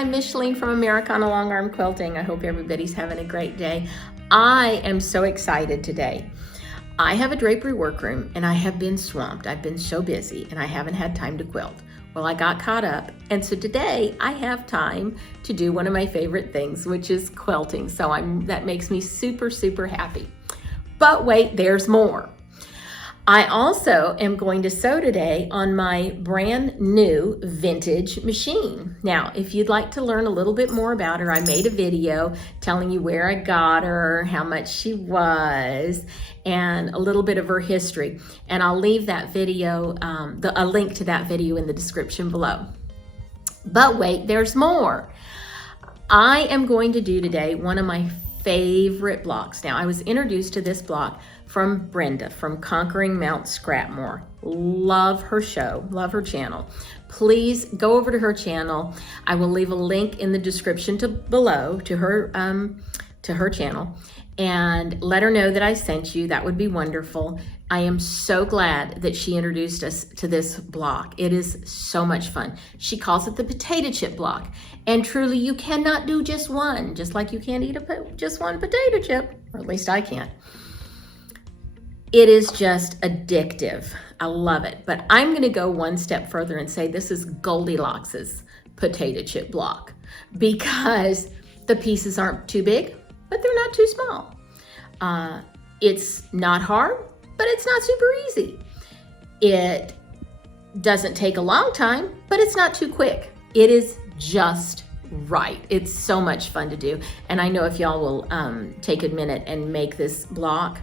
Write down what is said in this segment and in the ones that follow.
I'm Micheline from Americana Long Arm Quilting. I hope everybody's having a great day. I am so excited today. I have a drapery workroom and I have been swamped. I've been so busy and I haven't had time to quilt. Well, I got caught up, and so today I have time to do one of my favorite things, which is quilting. So that makes me super, super happy. But wait, there's more. I also am going to sew today on my brand new vintage machine. Now, if you'd like to learn a little bit more about her, I made a video telling you where I got her, how much she was, and a little bit of her history. And I'll leave that video, a link to that video in the description below. But wait, there's more. I am going to do today one of my favorite blocks. Now, I was introduced to this block from Brenda from Conquering Mount Scrapmore. Love her show, love her channel. Please go over to her channel. I will leave a link in the description below to her channel, and let her know that I sent you. That would be wonderful. I am so glad that she introduced us to this block. It is so much fun. She calls it the potato chip block. And truly, you cannot do just one, just like you can't eat just one potato chip, or at least I can't. It is just addictive. I love it. But I'm gonna go one step further and say this is Goldilocks's potato chip block, because the pieces aren't too big, but they're not too small. It's not hard, but it's not super easy. It doesn't take a long time, but it's not too quick. It is just right. It's so much fun to do. And I know if y'all will take a minute and make this block,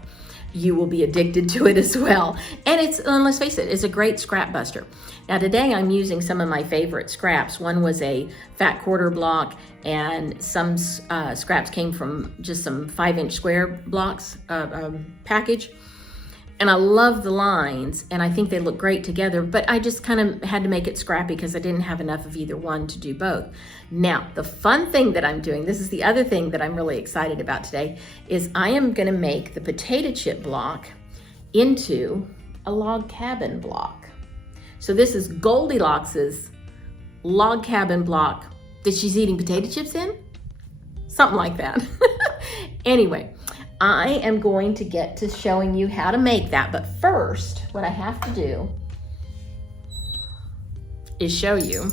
you will be addicted to it as well. And let's face it, it's a great scrap buster. Now today I'm using some of my favorite scraps. One was a fat quarter block, and some scraps came from just some 5-inch square blocks package. And I love the lines, and I think they look great together, but I just kind of had to make it scrappy because I didn't have enough of either one to do both. Now, the fun thing that I'm doing, this is the other thing that I'm really excited about today, is I am gonna make the potato chip block into a log cabin block. So this is Goldilocks's log cabin block that she's eating potato chips in? Something like that. Anyway, I am going to get to showing you how to make that, but first, what I have to do is show you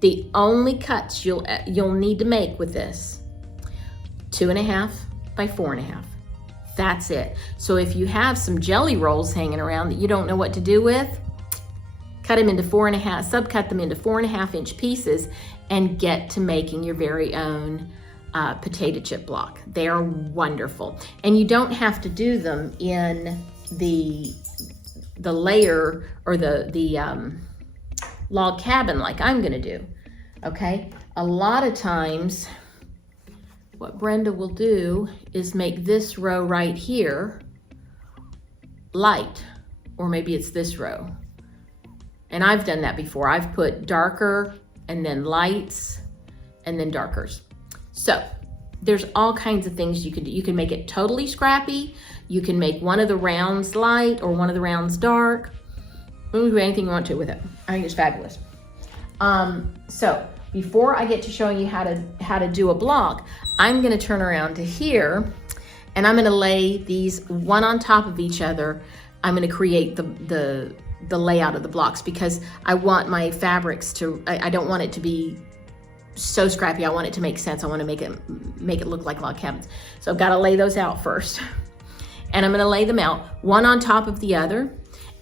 the only cuts you'll need to make with this. 2.5 by 4.5. That's it. So if you have some jelly rolls hanging around that you don't know what to do with, cut them into 4.5, subcut them into 4.5-inch pieces, and get to making your very own potato chip block. They are wonderful. And you don't have to do them in the layer or the log cabin like I'm gonna do, okay? A lot of times, what Brenda will do is make this row right here light, or maybe it's this row. And I've done that before. I've put darker and then lights and then darkers. So there's all kinds of things you can do. You can make it totally scrappy. You can make one of the rounds light or one of the rounds dark. You can do anything you want to with it. I think it's fabulous. So before I get to showing you how to do a block, I'm gonna turn around to here, and I'm gonna lay these one on top of each other. I'm gonna create the layout of the blocks, because I want my fabrics to, I don't want it to be so scrappy. I want it to make sense. I want to make it look like log cabins. So I've got to lay those out first. And I'm going to lay them out one on top of the other.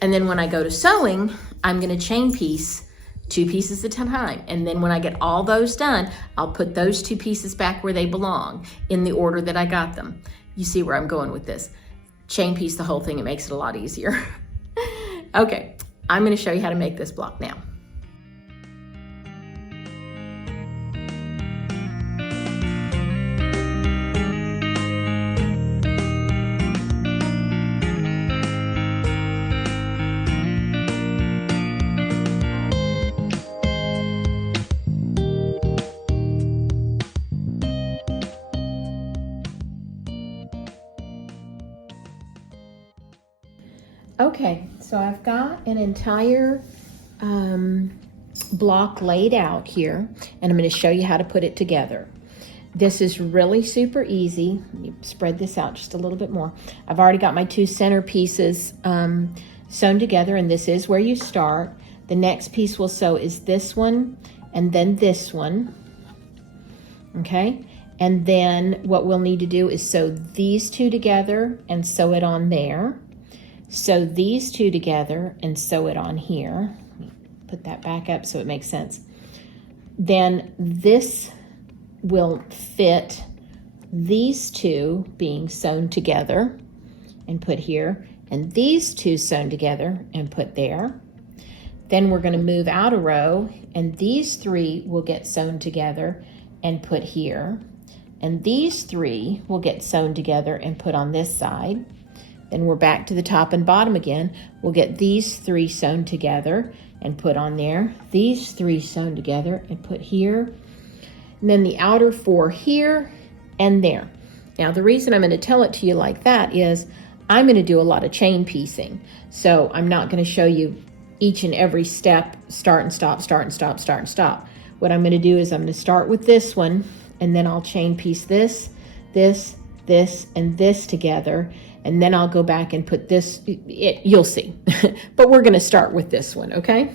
And then when I go to sewing, I'm going to chain piece 2 pieces at a time. And then when I get all those done, I'll put those 2 pieces back where they belong in the order that I got them. You see where I'm going with this. Chain piece the whole thing. It makes it a lot easier. Okay, I'm going to show you how to make this block now. Okay, so I've got an entire block laid out here, and I'm going to show you how to put it together. This is really super easy. Let me spread this out just a little bit more. I've already got my two center pieces sewn together, and this is where you start. The next piece we'll sew is this one, and then this one, okay? And then what we'll need to do is sew these two together and sew it on there. Sew these two together and sew it on here. Put that back up so it makes sense. Then this will fit these two being sewn together and put here, and these two sewn together and put there. Then we're going to move out a row, and these three will get sewn together and put here, and these three will get sewn together and put on this side. Then we're back to the top and bottom again. We'll get these three sewn together and put on there, these three sewn together and put here, and then the outer four here and there. Now the reason I'm going to tell it to you like that is I'm going to do a lot of chain piecing. So I'm not going to show you each and every step, start and stop, start and stop, start and stop. What I'm going to do is I'm going to start with this one, and then I'll chain piece this, this, this, and this together, and then I'll go back and put this, you'll see. But we're going to start with this one, okay?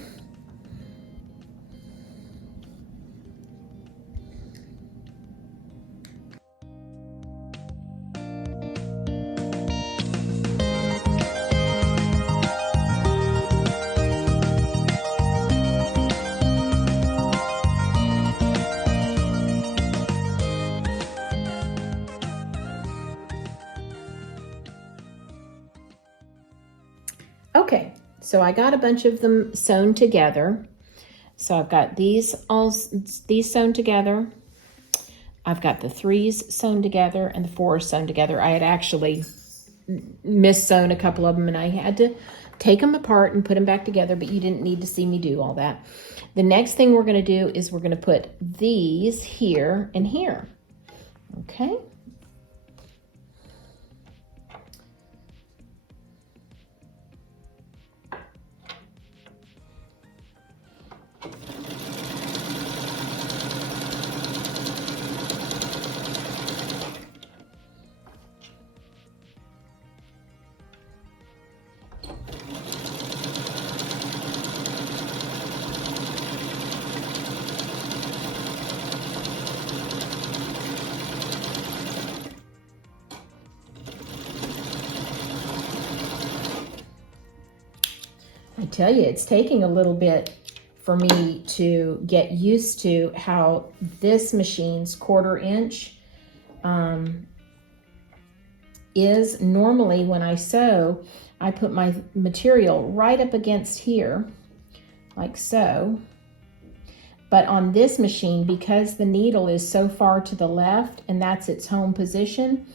Okay, so I got a bunch of them sewn together. So I've got these sewn together. I've got the threes sewn together and the fours sewn together. I had actually mis-sewn a couple of them, and I had to take them apart and put them back together, but you didn't need to see me do all that. The next thing we're going to do is we're going to put these here and here. Okay. I tell you, it's taking a little bit for me to get used to how this machine's 1/4 inch is. Normally when I sew, I put my material right up against here, like so. But on this machine, because the needle is so far to the left and that's its home position,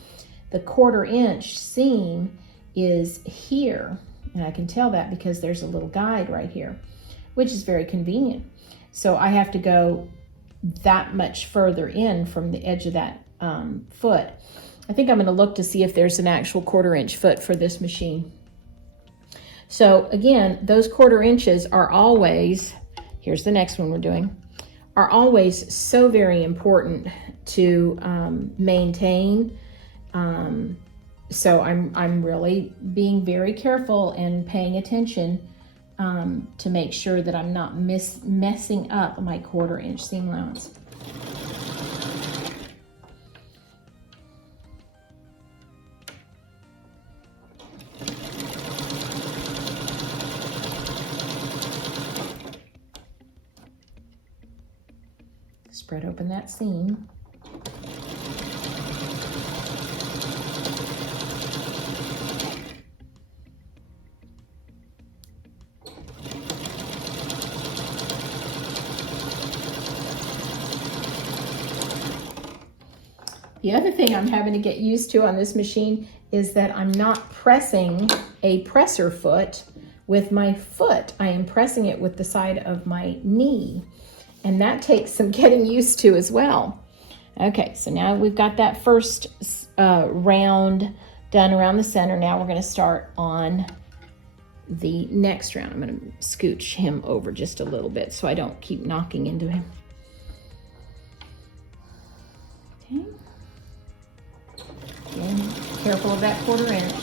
the 1/4 inch seam is here. And I can tell that because there's a little guide right here, which is very convenient. So I have to go that much further in from the edge of that foot. I think I'm going to look to see if there's an actual 1/4 inch foot for this machine. So again, those 1/4 inches are always, here's the next one we're doing, are always so very important to maintain. So I'm really being very careful and paying attention to make sure that I'm not messing up my 1/4 inch seam allowance. Spread open that seam. The other thing I'm having to get used to on this machine is that I'm not pressing a presser foot with my foot. I am pressing it with the side of my knee, and that takes some getting used to as well. Okay, so now we've got that first round done around the center. Now we're going to start on the next round. I'm going to scooch him over just a little bit so I don't keep knocking into him. Okay. Again, careful of that 1/4 inch.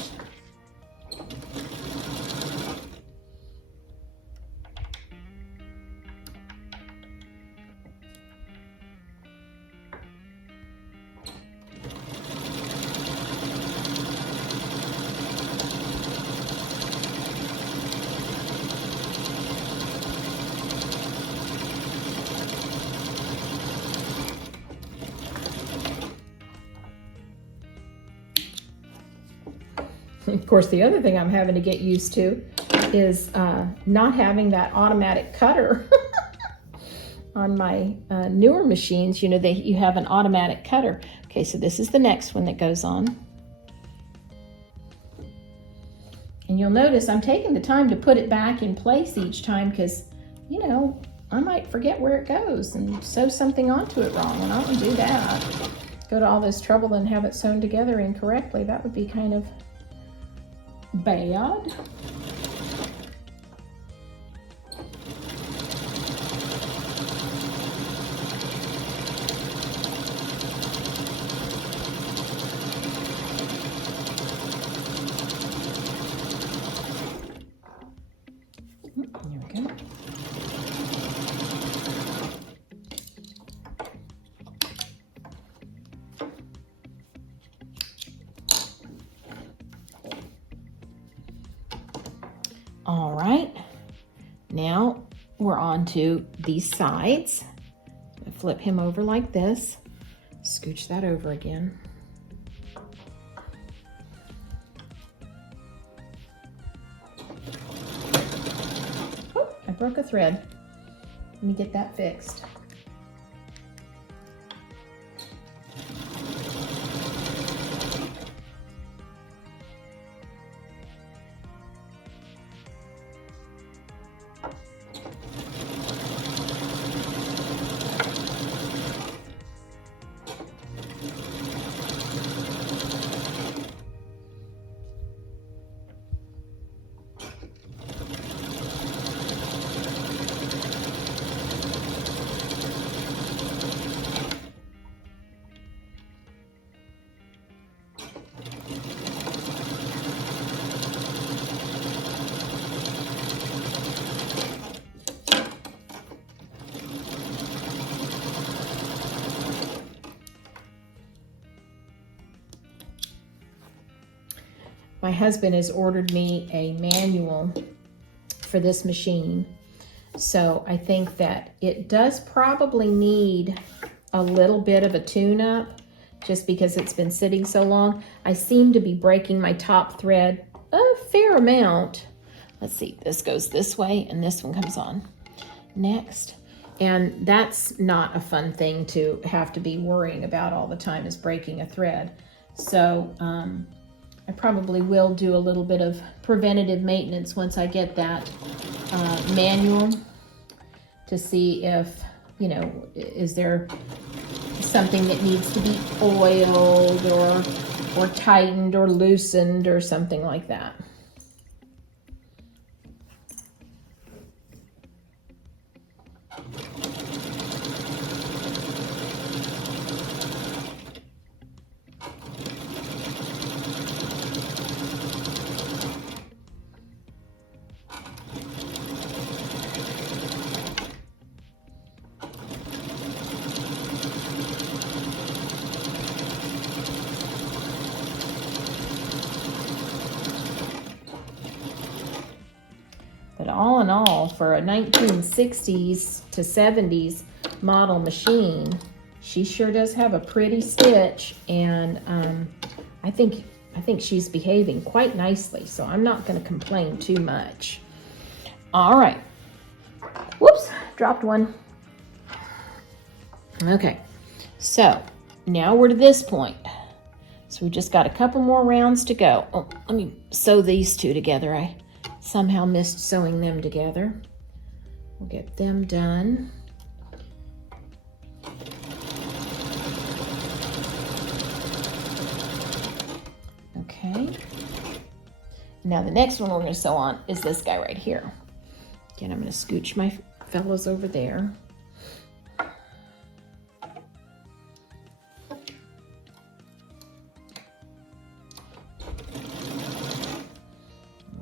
Of course, the other thing I'm having to get used to is not having that automatic cutter. On my newer machines, you know, you have an automatic cutter. Okay, so this is the next one that goes on. And you'll notice I'm taking the time to put it back in place each time because, you know, I might forget where it goes and sew something onto it wrong, and I don't want to do that. Go to all this trouble and have it sewn together incorrectly. That would be kind of bad. There we go. All right, now we're on to these sides. Flip him over like this. Scooch that over again. Oh, I broke a thread. Let me get that fixed. My husband has ordered me a manual for this machine, so I think that it does probably need a little bit of a tune-up just because it's been sitting so long. I seem to be breaking my top thread a fair amount. Let's see, this goes this way and this one comes on next. And that's not a fun thing to have to be worrying about all the time, is breaking a thread. So I probably will do a little bit of preventative maintenance once I get that manual to see if, you know, is there something that needs to be oiled or tightened or loosened or something like that. But all in all, for a 1960s to 70s model machine, she sure does have a pretty stitch, and I think she's behaving quite nicely, so I'm not going to complain too much. All right. Whoops, dropped one. Okay, so now we're to this point. So we just got a couple more rounds to go. Oh, let me sew these two together. I somehow missed sewing them together. We'll get them done. Okay. Now the next one we're going to sew on is this guy right here. Again, I'm going to scooch my fellows over there.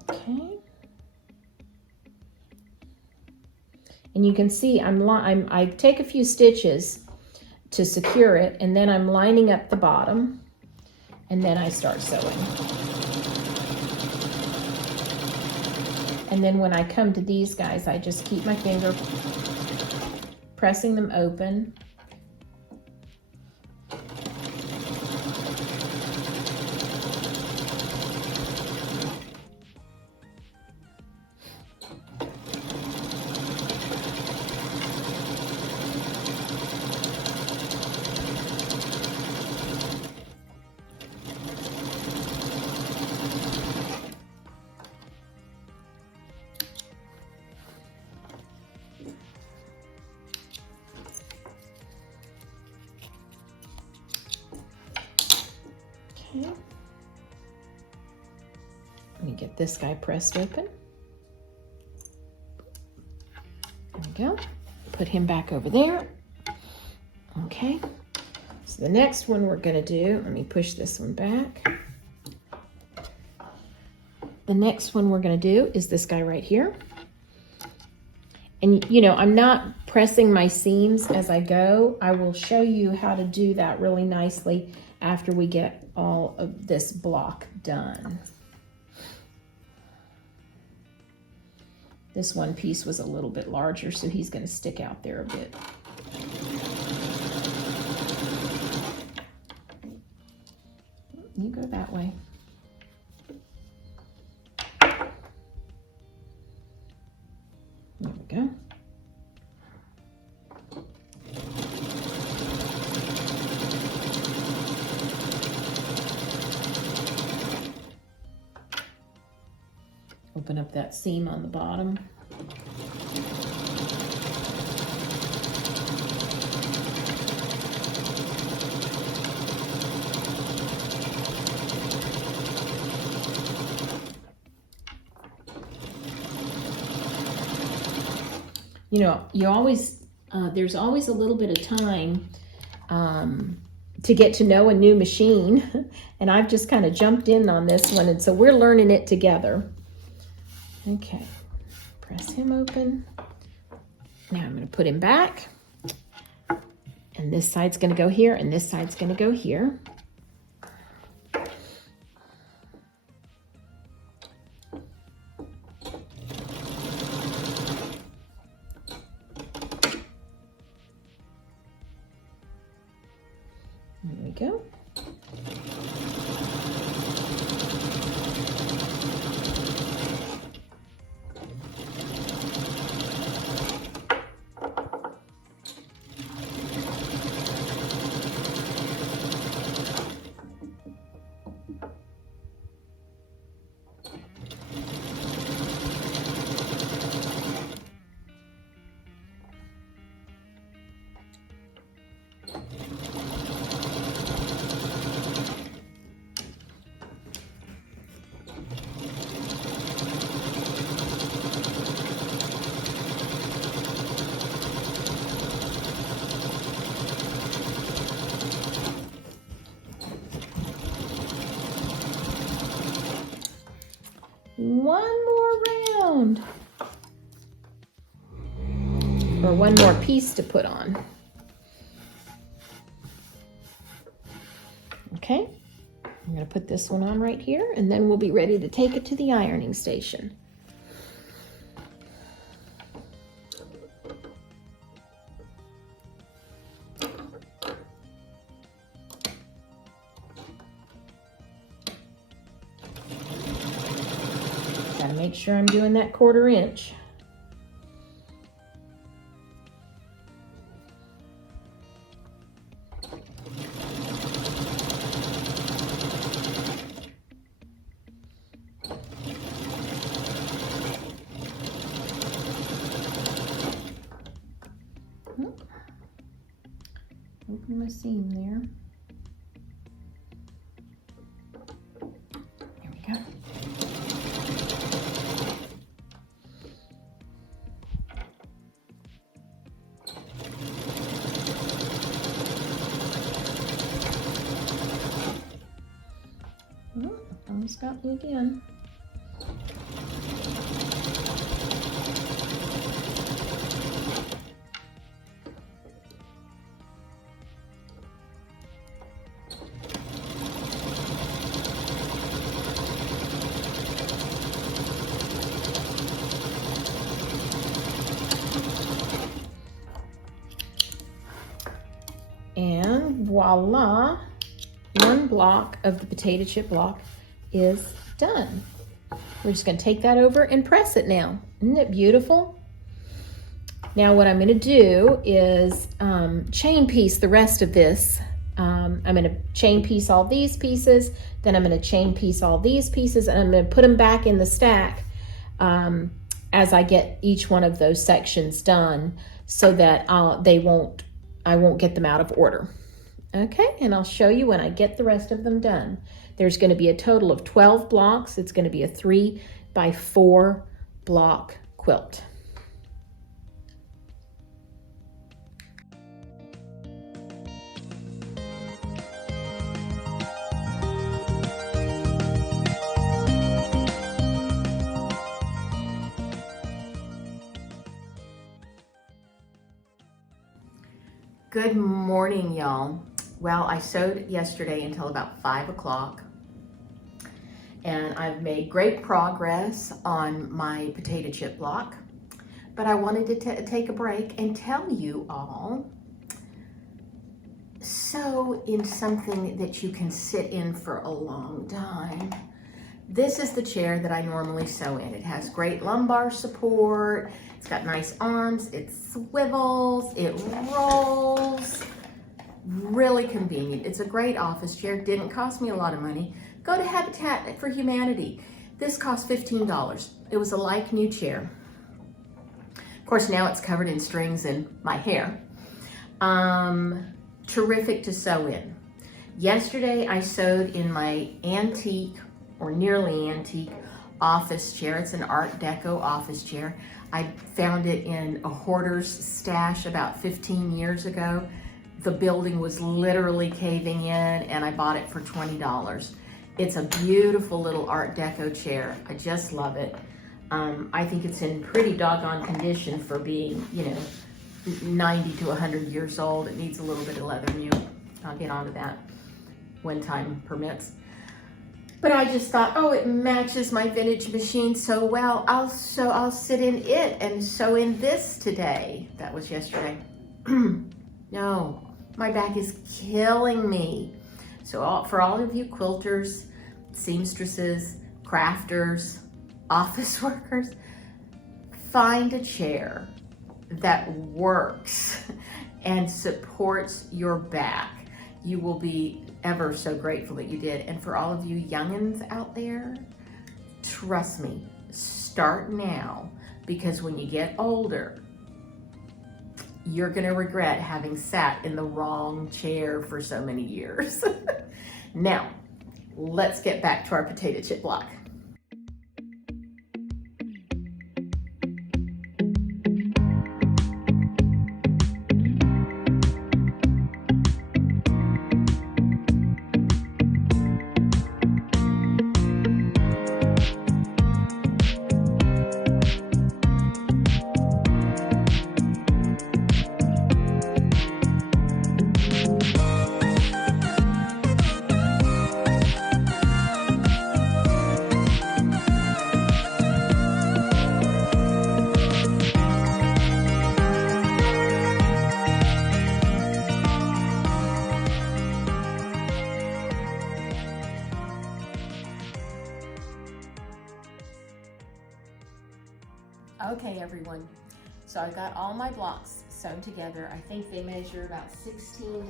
Okay. And you can see I take a few stitches to secure it, and then I'm lining up the bottom, and then I start sewing. And then when I come to these guys, I just keep my finger pressing them open. Okay. Let me get this guy pressed open. There we go. Put him back over there. Okay. So the next one we're going to do, let me push this one back. The next one we're going to do is this guy right here. And you know, I'm not pressing my seams as I go. I will show you how to do that really nicely after we get all of this block done. This one piece was a little bit larger, so he's going to stick out there a bit. You go that way. There we go. Open up that seam on the bottom. You know, you always, there's always a little bit of time to get to know a new machine. And I've just kind of jumped in on this one. And so we're learning it together. Okay, press him open. Now I'm going to put him back. And this side's going to go here, and this side's going to go here. There we go. One more round, or one more piece to put on. Okay, I'm going to put this one on right here, and then we'll be ready to take it to the ironing station. Gotta make sure I'm doing that 1/4 inch. Open my seam there. There we go. about you again. And voila, one block of the potato chip block is done. We're just going to take that over and press it now. Isn't it beautiful? Now what I'm going to do is chain piece the rest of this. I'm going to chain piece all these pieces, then I'm going to chain piece all these pieces, and I'm going to put them back in the stack as I get each one of those sections done, so that I won't get them out of order. Okay, and I'll show you when I get the rest of them done. There's going to be a total of 12 blocks. It's going to be a 3x4 block quilt. Good morning, y'all. Well, I sewed yesterday until about 5 o'clock, and I've made great progress on my potato chip block, but I wanted to take a break and tell you all, sew in something that you can sit in for a long time. This is the chair that I normally sew in. It has great lumbar support, it's got nice arms, it swivels, it rolls, really convenient. It's a great office chair, didn't cost me a lot of money. Go to Habitat for Humanity. This cost $15. It was a like new chair. Of course, now it's covered in strings and my hair. Terrific to sew in. Yesterday I sewed in my antique, or nearly antique, office chair. It's an Art Deco office chair. I found it in a hoarder's stash about 15 years ago. The building was literally caving in, and I bought it for $20. It's a beautiful little Art Deco chair. I just love it. I think it's in pretty doggone condition for being, 90 to 100 years old. It needs a little bit of leather new. I'll get onto that when time permits. But I just thought, oh, it matches my vintage machine so well. I'll sit in it and sew in this today. That was yesterday. No, my back is killing me. So for all of you quilters, seamstresses, crafters, office workers, find a chair that works and supports your back. You will be ever so grateful that you did. And for all of you youngins out there, trust me, start now, because when you get older, you're gonna regret having sat in the wrong chair for so many years. Now, let's get back to our potato chip block. Okay, everyone, so I got all my blocks sewn together. I think they measure about 16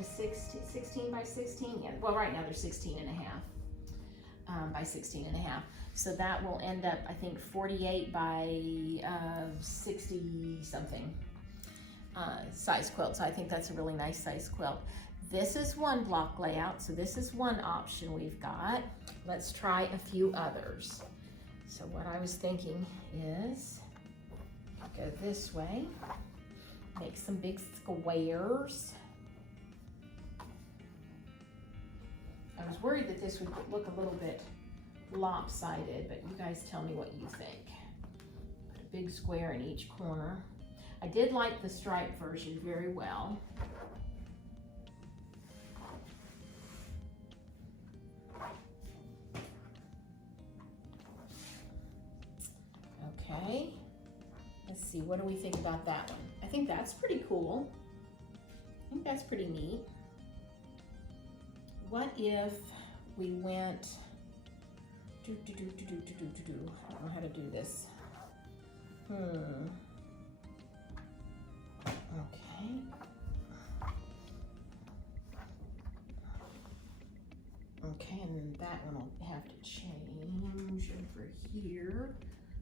by 16. Yeah, well, right now they're 16 and a half by 16 and a half. So that will end up, I think, 48 by 60 something size quilt. So I think that's a really nice size quilt. This is one block layout, so this is one option we've got. Let's try a few others. So what I was thinking is, go this way, make some big squares. I was worried that this would look a little bit lopsided, but you guys tell me what you think. Put a big square in each corner. I did like the stripe version very well. Okay, let's see, what do we think about that one? I think that's pretty cool. I think that's pretty neat. What if we went, I don't know how to do this. Okay. Okay, and then that one will have to change over here.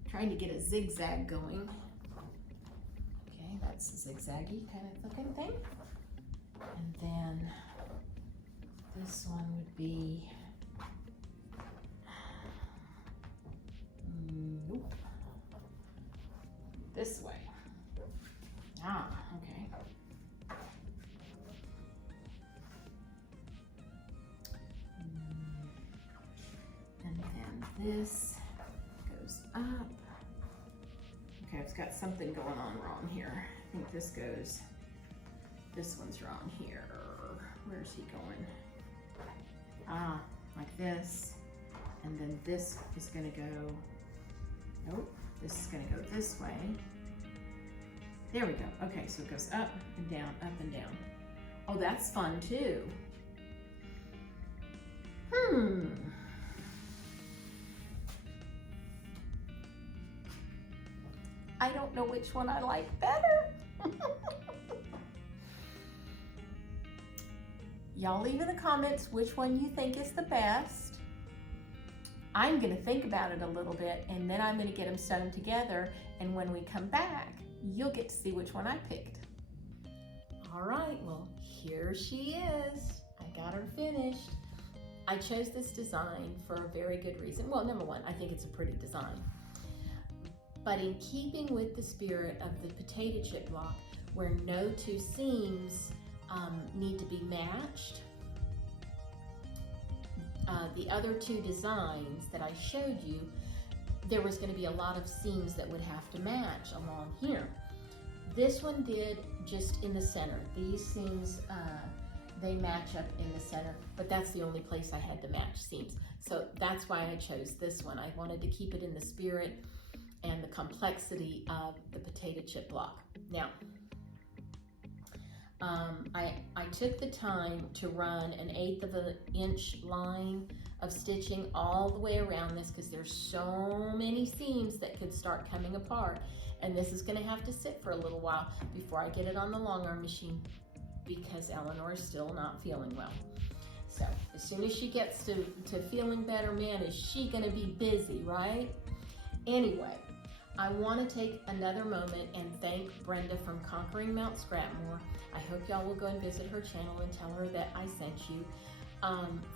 Trying to get a zigzag going. Okay, that's a zigzaggy kind of looking thing. And then this one would be, nope, this way. Ah, okay. And then this goes up. Okay, it's got something going on wrong here. I think this one's wrong here. Where's he going? Ah, like this. And then this is gonna go, nope, this is gonna go this way. There we go. Okay, so it goes up and down, up and down. Oh, that's fun too. I don't know which one I like better. Y'all leave in the comments which one you think is the best. I'm gonna think about it a little bit, and then I'm gonna get them sewn together, and when we come back, you'll get to see which one I picked. All right, well, here she is. I got her finished. I chose this design for a very good reason. Well, number one, I think it's a pretty design. But in keeping with the spirit of the potato chip block, where no two seams need to be matched, the other two designs that I showed you, there was going to be a lot of seams that would have to match along here. This one did just in the center. These seams, they match up in the center, but that's the only place I had to match seams. So that's why I chose this one. I wanted to keep it in the spirit and the complexity of the potato chip block. Now, I took the time to run an 1/8 of an inch line of stitching all the way around this because there's so many seams that could start coming apart. And this is gonna have to sit for a little while before I get it on the long arm machine because Eleanor is still not feeling well. So as soon as she gets to feeling better, man, is she gonna be busy, right? Anyway, I want to take another moment and thank Brenda from Conquering Mount Scrapmore. I hope y'all will go and visit her channel and tell her that I sent you,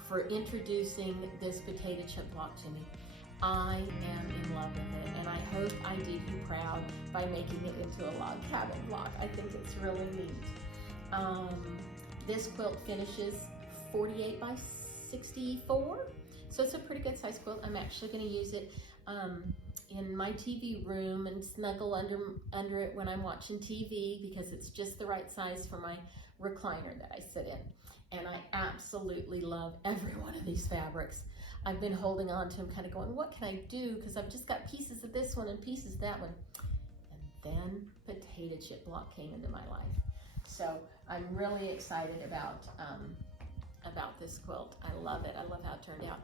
for introducing this potato chip block to me. I am in love with it, and I hope I did you proud by making it into a log cabin block. I think it's really neat. This quilt finishes 48 by 64, so it's a pretty good size quilt. I'm actually going to use it in my TV room and snuggle under it when I'm watching TV because it's just the right size for my recliner that I sit in. And I absolutely love every one of these fabrics. I've been holding on to them, kind of going, what can I do? Because I've just got pieces of this one and pieces of that one. And then potato chip block came into my life. So I'm really excited about this quilt. I love it. I love how it turned out.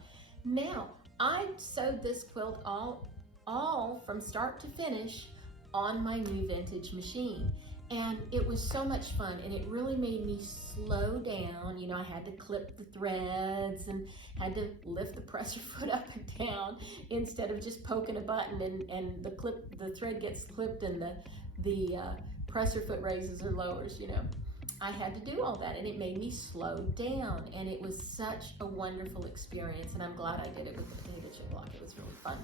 Now, I sewed this quilt all from start to finish on my new vintage machine. And it was so much fun, and it really made me slow down. You know, I had to clip the threads and had to lift the presser foot up and down instead of just poking a button and the thread gets clipped and the presser foot raises or lowers, you know. I had to do all that, and it made me slow down, and it was such a wonderful experience, and I'm glad I did it with the potato chip block. It was really fun.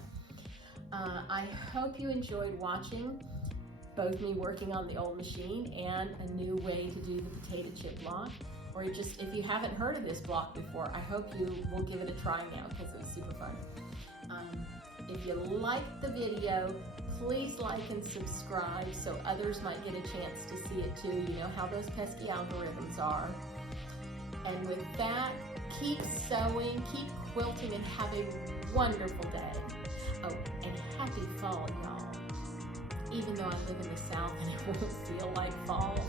I hope you enjoyed watching both me working on the old machine and a new way to do the potato chip block. Or just, if you haven't heard of this block before, I hope you will give it a try now because it was super fun. if you like the video, please like and subscribe so others might get a chance to see it too. You know how those pesky algorithms are. And with that, keep sewing, keep quilting, and have a wonderful day. Oh, and happy fall, y'all. Even though I live in the South and it won't feel like fall.